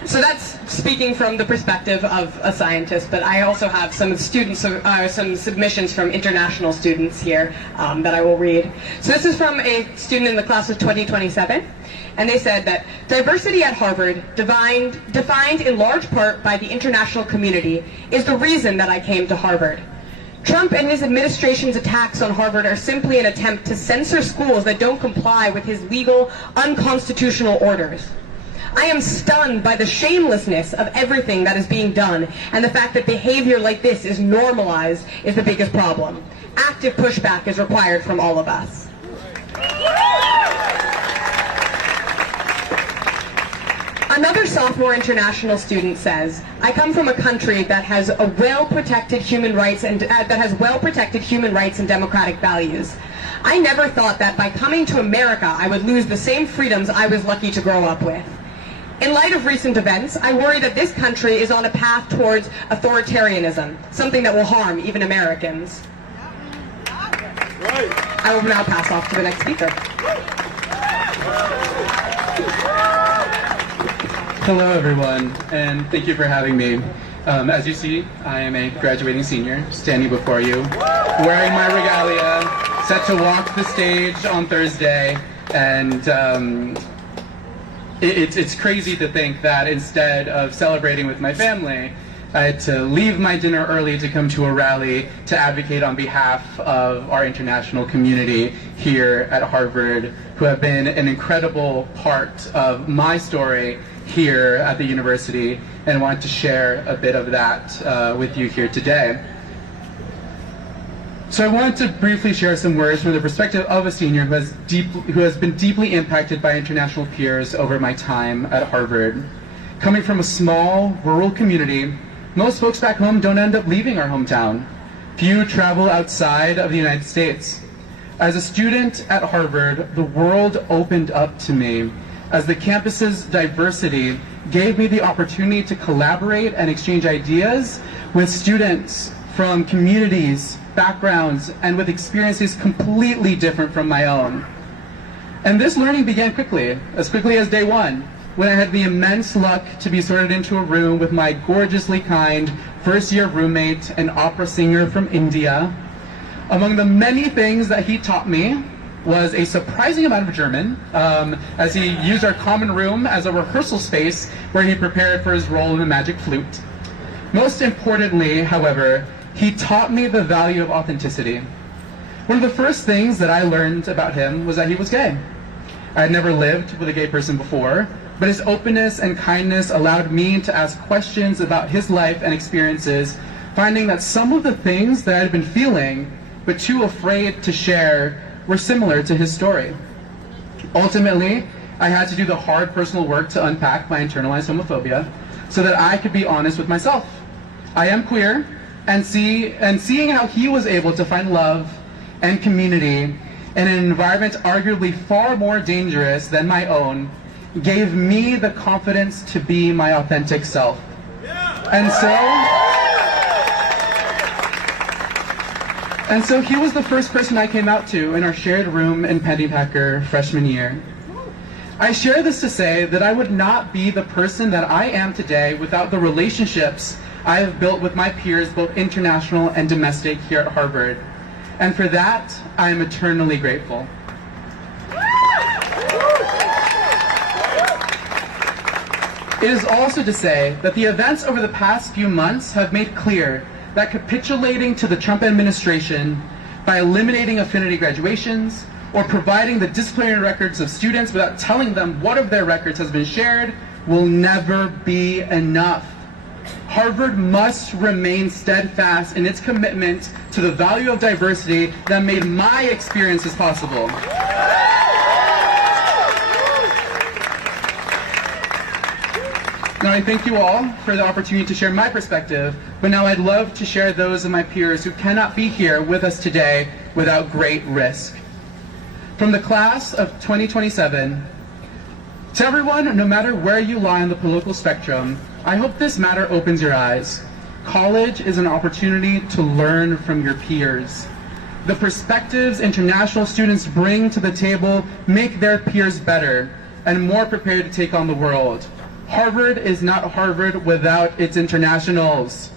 So that's speaking from the perspective of a scientist, but I also have some students, some submissions from international students here that I will read. So this is from a student in the class of 2027. And they said that diversity at Harvard, defined in large part by the international community, is the reason that I came to Harvard. Trump and his administration's attacks on Harvard are simply an attempt to censor schools that don't comply with his legal, unconstitutional orders. I am stunned by the shamelessness of everything that is being done, and the fact that behavior like this is normalized is the biggest problem. Active pushback is required from all of us. Another sophomore international student says, I come from a country that has a well-protected human rights and democratic values. I never thought that by coming to America I would lose the same freedoms I was lucky to grow up with. In light of recent events, I worry that this country is on a path towards authoritarianism, something that will harm even Americans. I will now pass off to the next speaker. Hello everyone, and thank you for having me. As you see, I am a graduating senior, standing before you, wearing my regalia, set to walk the stage on Thursday, and it's crazy to think that instead of celebrating with my family, I had to leave my dinner early to come to a rally to advocate on behalf of our international community here at Harvard, who have been an incredible part of my story here at the university, and want to share a bit of that with you here today. So I want to briefly share some words from the perspective of a senior who has been deeply impacted by international peers over my time at Harvard. Coming from a small, rural community, most folks back home don't end up leaving our hometown. Few travel outside of the United States. As a student at Harvard, the world opened up to me as the campus's diversity gave me the opportunity to collaborate and exchange ideas with students from communities, backgrounds, and with experiences completely different from my own. And this learning began quickly as day one, when I had the immense luck to be sorted into a room with my gorgeously kind first-year roommate, an opera singer from India. Among the many things that he taught me was a surprising amount of German, as he used our common room as a rehearsal space where he prepared for his role in the magic flute. Most importantly, however, he taught me the value of authenticity. One of the first things that I learned about him was that he was gay. I had never lived with a gay person before, but his openness and kindness allowed me to ask questions about his life and experiences, finding that some of the things that I had been feeling, but too afraid to share, were similar to his story. Ultimately, I had to do the hard personal work to unpack my internalized homophobia so that I could be honest with myself. I am queer, and seeing how he was able to find love and community in an environment arguably far more dangerous than my own gave me the confidence to be my authentic self. And so he was the first person I came out to in our shared room in Pennypacker freshman year. I share this to say that I would not be the person that I am today without the relationships I have built with my peers, both international and domestic, here at Harvard. And for that, I am eternally grateful. It is also to say that the events over the past few months have made clear that capitulating to the Trump administration by eliminating affinity graduations or providing the disciplinary records of students without telling them what of their records has been shared will never be enough. Harvard must remain steadfast in its commitment to the value of diversity that made my experiences possible. Now, I thank you all for the opportunity to share my perspective, but now I'd love to share those of my peers who cannot be here with us today without great risk. From the class of 2027, to everyone, no matter where you lie on the political spectrum, I hope this matter opens your eyes. College is an opportunity to learn from your peers. The perspectives international students bring to the table make their peers better and more prepared to take on the world. Harvard is not Harvard without its internationals.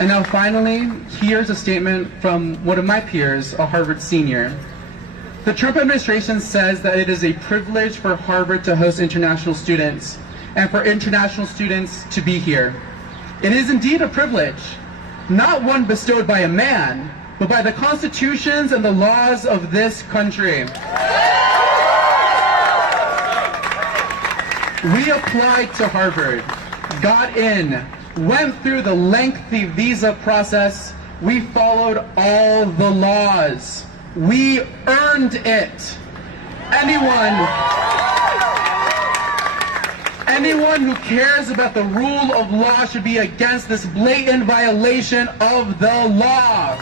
And now finally, here's a statement from one of my peers, a Harvard senior. The Trump administration says that it is a privilege for Harvard to host international students and for international students to be here. It is indeed a privilege, not one bestowed by a man, but by the constitutions and the laws of this country. We applied to Harvard, got in, went through the lengthy visa process. We followed all the laws. We earned it. Anyone who cares about the rule of law should be against this blatant violation of the law.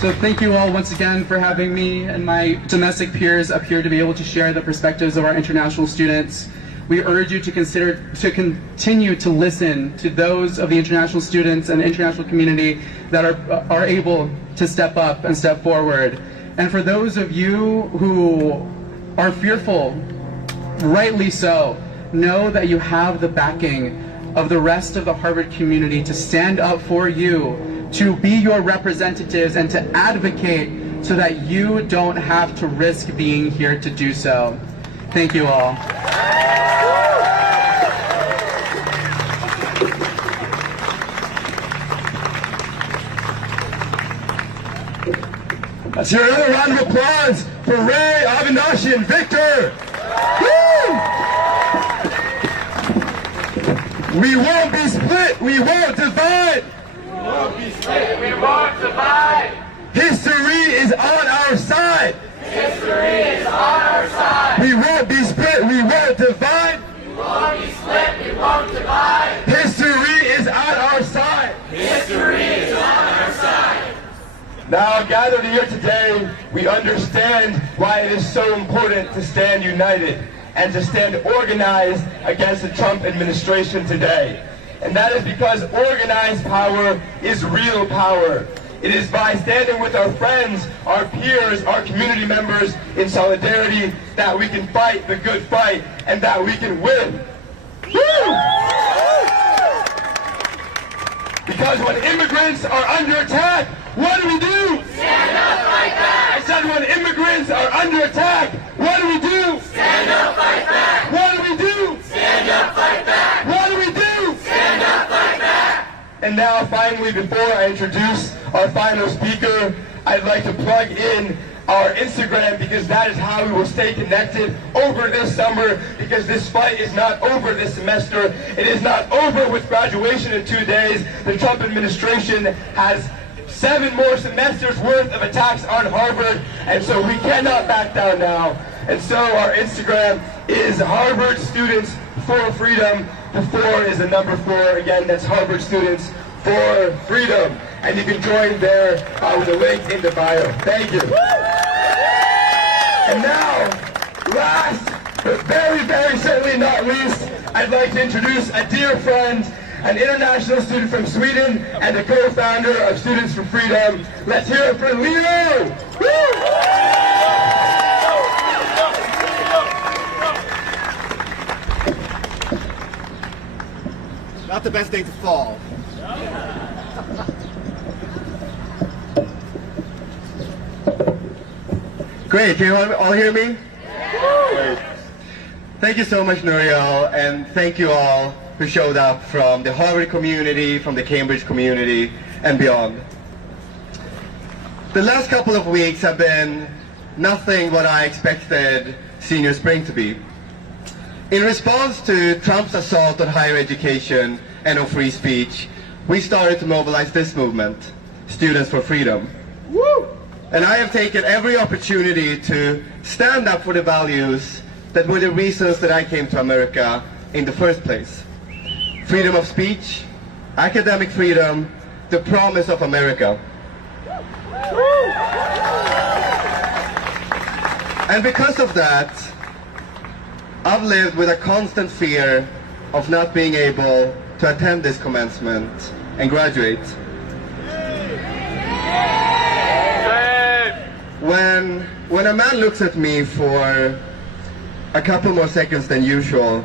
So thank you all once again for having me and my domestic peers up here to be able to share the perspectives of our international students. We urge you to continue to listen to those of the international students and the international community that are able to step up and step forward. And for those of you who are fearful, rightly so, know that you have the backing of the rest of the Harvard community to stand up for you, to be your representatives and to advocate so that you don't have to risk being here to do so. Thank you all. Let's hear another round of applause for Ray, Avinashi, and Victor. Woo! We won't be split, we won't divide. We won't be split, we won't divide. History is on our side. History is on our side. We won't be split, we won't divide. We won't be split, we won't divide. History is on our side. History is on our side. Now, gathered here today, we understand why it is so important to stand united and to stand organized against the Trump administration today. And that is because organized power is real power. It is by standing with our friends, our peers, our community members in solidarity that we can fight the good fight and that we can win. Woo! Because when immigrants are under attack, what do we do? Stand up, fight back! I said when immigrants are under attack, what do we do? Stand up, fight back! What do we do? Stand up, fight back! What do we do? Stand up, fight back! And now finally, before I introduce our final speaker, I'd like to plug in our Instagram, because that is how we will stay connected over this summer, because this fight is not over this semester. It is not over with graduation in 2 days. The Trump administration has 7 more semesters worth of attacks on Harvard, and so we cannot back down now. And so our Instagram is Harvard Students for Freedom. The 4 is the number 4. Again, that's Harvard Students for Freedom. And you can join there with the link in the bio. Thank you. And now, last but very, very certainly not least, I'd like to introduce a dear friend, an international student from Sweden and the co-founder of Students for Freedom. Let's hear it for Leo! Not the best day to fall. Great, can you all hear me? Great. Thank you so much, Nuriel, and thank you all who showed up from the Harvard community, from the Cambridge community, and beyond. The last couple of weeks have been nothing what I expected Senior Spring to be. In response to Trump's assault on higher education and on free speech, we started to mobilize this movement, Students for Freedom. Woo! And I have taken every opportunity to stand up for the values that were the reasons that I came to America in the first place. Freedom of speech, academic freedom, the promise of America. And because of that, I've lived with a constant fear of not being able to attend this commencement and graduate. When a man looks at me for a couple more seconds than usual,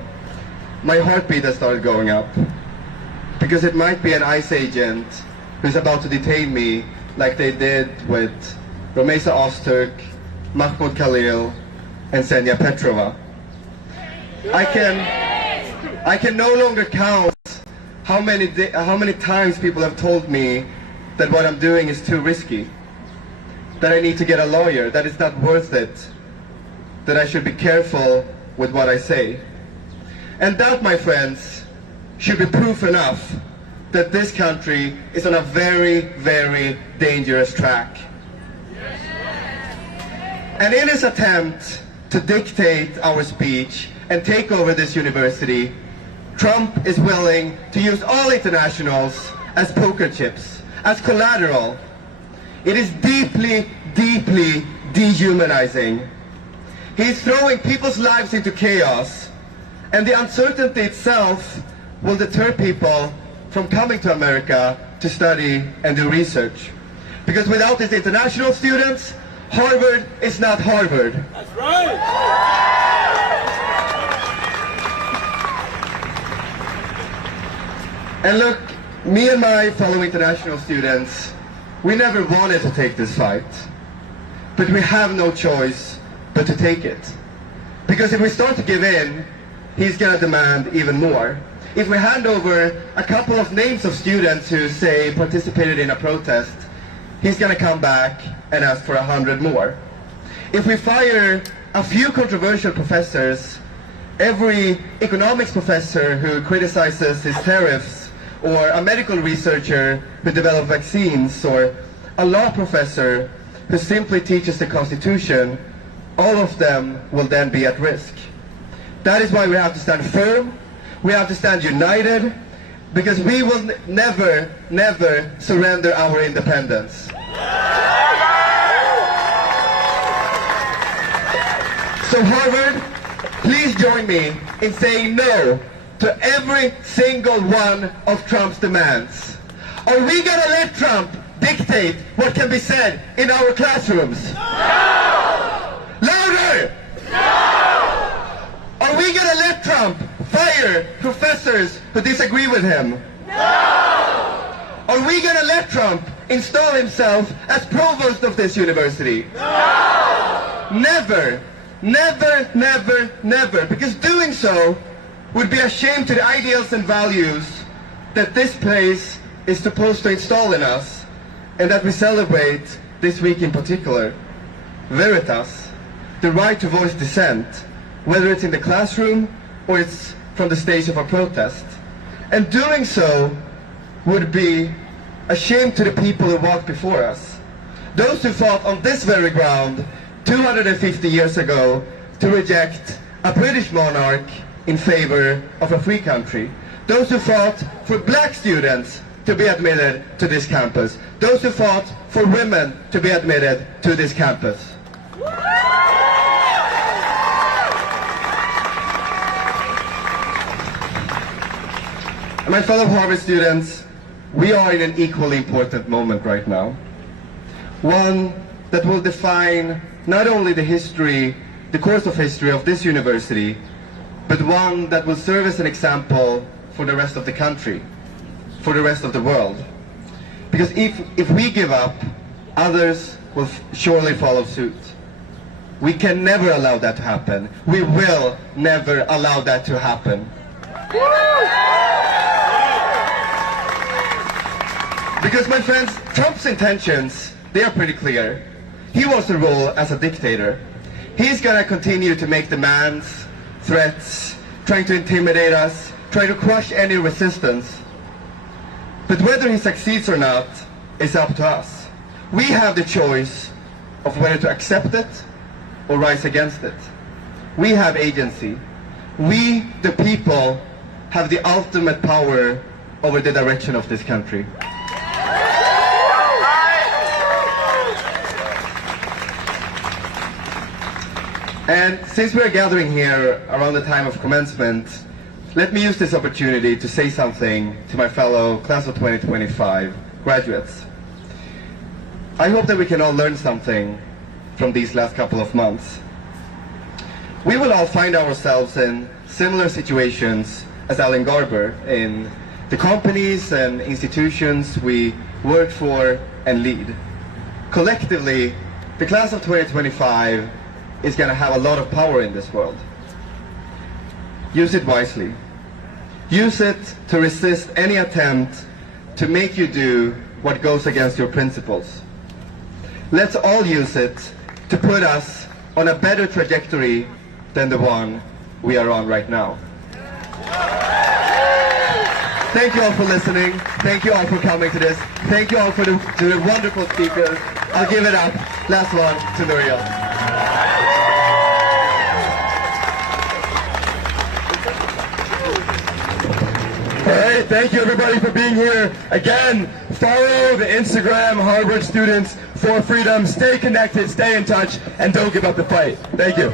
my heartbeat has started going up. Because it might be an ICE agent who's about to detain me like they did with Romesa Ozturk, Mahmoud Khalil, and Ksenia Petrova. I can no longer count how many times people have told me that what I'm doing is too risky, that I need to get a lawyer, that it's not worth it, that I should be careful with what I say. And that, my friends, should be proof enough that this country is on a very, very dangerous track. And in his attempt to dictate our speech and take over this university, Trump is willing to use all internationals as poker chips, as collateral. It is deeply, deeply dehumanizing. He's throwing people's lives into chaos, and the uncertainty itself will deter people from coming to America to study and do research. Because without these international students, Harvard is not Harvard. That's right! And look, me and my fellow international students, we never wanted to take this fight. But we have no choice but to take it. Because if we start to give in, he's going to demand even more. If we hand over a couple of names of students who, say, participated in a protest, he's going to come back and ask for 100 more. If we fire a few controversial professors, every economics professor who criticizes his tariffs, or a medical researcher who develops vaccines, or a law professor who simply teaches the Constitution, all of them will then be at risk. That is why we have to stand firm, we have to stand united, because we will never, never surrender our independence. So Harvard, please join me in saying no to every single one of Trump's demands. Are we going to let Trump dictate what can be said in our classrooms? No! Louder! No! Are we going to let Trump fire professors who disagree with him? No! Are we going to let Trump install himself as provost of this university? No! Never! Never, never, never, because doing so would be a shame to the ideals and values that this place is supposed to install in us and that we celebrate this week in particular. veritas, the right to voice dissent, whether it's in the classroom or it's from the stage of a protest. And doing so would be a shame to the people who walked before us. Those who fought on this very ground 250 years ago to reject a British monarch in favor of a free country. Those who fought for black students to be admitted to this campus. Those who fought for women to be admitted to this campus. My fellow Harvard students, we are in an equally important moment right now. One that will define not only the history, the course of history of this university, but one that will serve as an example for the rest of the country, for the rest of the world. Because if we give up, others will surely follow suit. We can never allow that to happen. We will never allow that to happen. Because my friends, Trump's intentions, they are pretty clear. He wants to rule as a dictator. He's gonna continue to make demands, threats, trying to intimidate us, trying to crush any resistance. But whether he succeeds or not is up to us. We have the choice of whether to accept it or rise against it. We have agency. We, the people, have the ultimate power over the direction of this country. And since we're gathering here around the time of commencement, let me use this opportunity to say something to my fellow class of 2025 graduates. I hope that we can all learn something from these last couple of months. We will all find ourselves in similar situations as Alan Garber in the companies and institutions we work for and lead. Collectively, the class of 2025 is going to have a lot of power in this world. Use it wisely. Use it to resist any attempt to make you do what goes against your principles. Let's all use it to put us on a better trajectory than the one we are on right now. Thank you all for listening. Thank you all for coming to this. Thank you all to the wonderful speakers. I'll give it up. Last one to Nuriel. All right, thank you everybody for being here. Again, follow the Instagram Harvard Students for Freedom. Stay connected, stay in touch, and don't give up the fight. Thank you.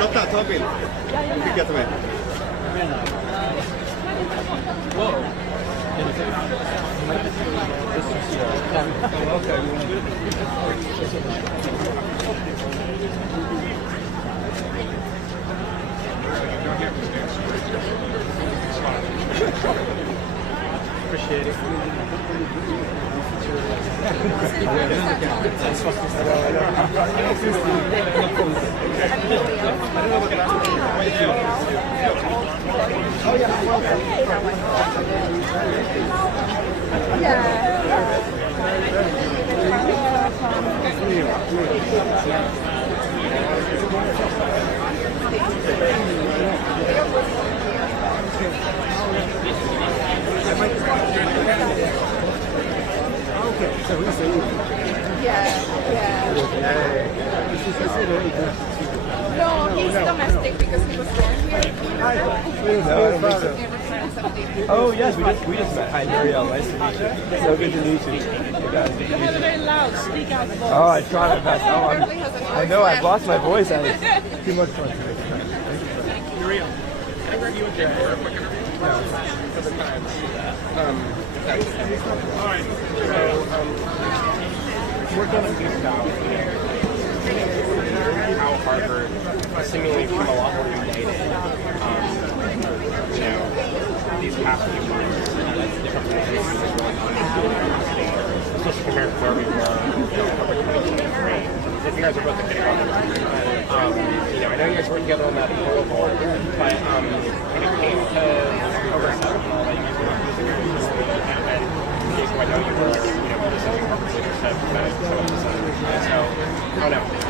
Lotta, ta en bild. Skicka till mig. Appreciate it. No, he's domestic because he was born here. Oh yes, we just met. Hi, Muriel. Nice to meet you. So good to meet you. You guys, good to meet you. Very loud. Speak out the voice. Oh, I try my best. Oh, I know I've lost my voice. Too much fun. Muriel, can I grab you a chair for a quick interview? For the time. All right. So, we're going to talk about how Harvard seemingly become a lot more united. These past few months, different things really going on at the university, especially compared to where we were, over 2023. If you guys are both the big ones, I know you guys worked together on that photo board, but when it came to oversight and all that, you guys were using your and I know you were, criticizing Harvard's leadership, so I don't know.